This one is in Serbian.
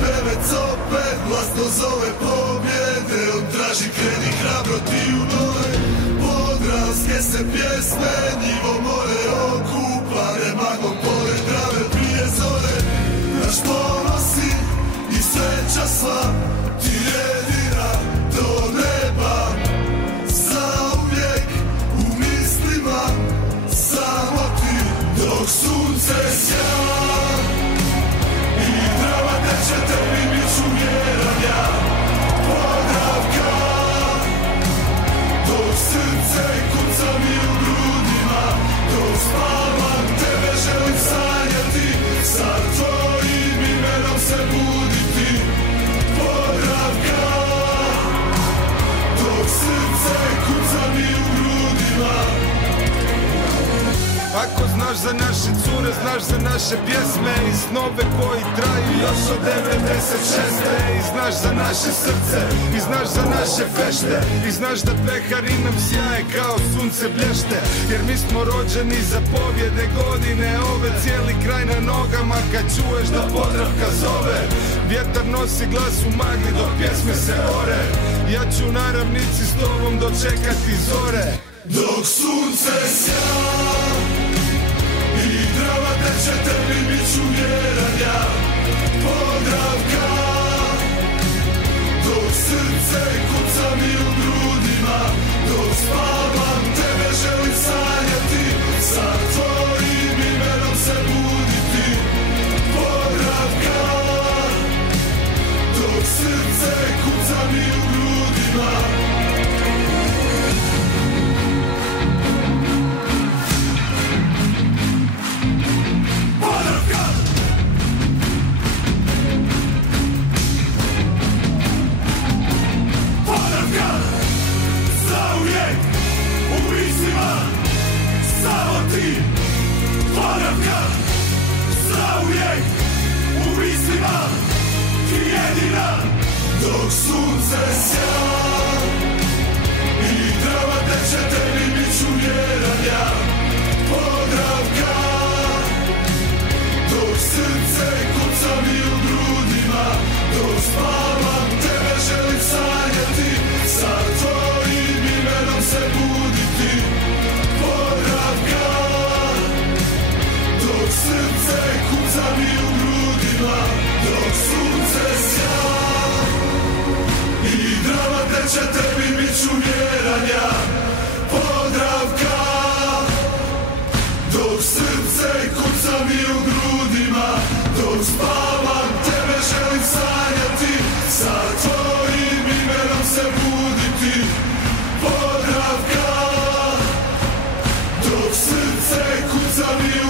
pevec opet glasno zove pobjede. On traži kreni hrabro ti u nove podravske se pjesme. Njivo more okupa, remagom pored Drave prije zore. Naš ponosi i sreća sva ti jedina do neba. Zauvijek u mislima samo ti dok sunce sja. I Drava teče tebi bit ću vjeran ja. Podravka dok srce kuca mi u grudima. Dok spavam tebe želim sanjati. Sa tvojim imenom se buditi. Podravka dok srce kuca mi u grudima. Ako znaš za naše cure, znaš za naše pjesme i snove koji traju još od 96. I znaš za naše srce, i znaš za naše fešte, i znaš da pehari nam sjaje kao sunce blješte. Jer mi smo rođeni za pobjede godine ove. Cijeli kraj na nogama kad čuješ da Podravka zove. Vjetar nosi glas u magli dok pjesme se ore. Ja ću na ravnici s tobom dočekati zore. Dok sunce sja i Drava teče tebi bit ću vjeran ja. Podravka dok srce kuca mi u grudima. Dok spavam tebe želim sanjati. Sa tvojim imenom se buditi. Podravka dok srce kuca mi u grudima. Samo ti, Podravka, zauvijek u mislima ti jedina. Dok sunce sja i Drava teče tebi bit ću vjeran ja. Podravka dok srce kuca mi u grudima. Dok spavam tebe želim sanjati. Sa tvojim imenom se buditi. Podravka dok srce kuca mi u grudima. Dok sunce sja i Drava teče tebi bit ću vjeran ja. Podravka dok srce kuca mi u grudima. Dok spavam tebe želim sanjati. Sa tvojim imenom se buditi. Podravka dok srce kuca mi u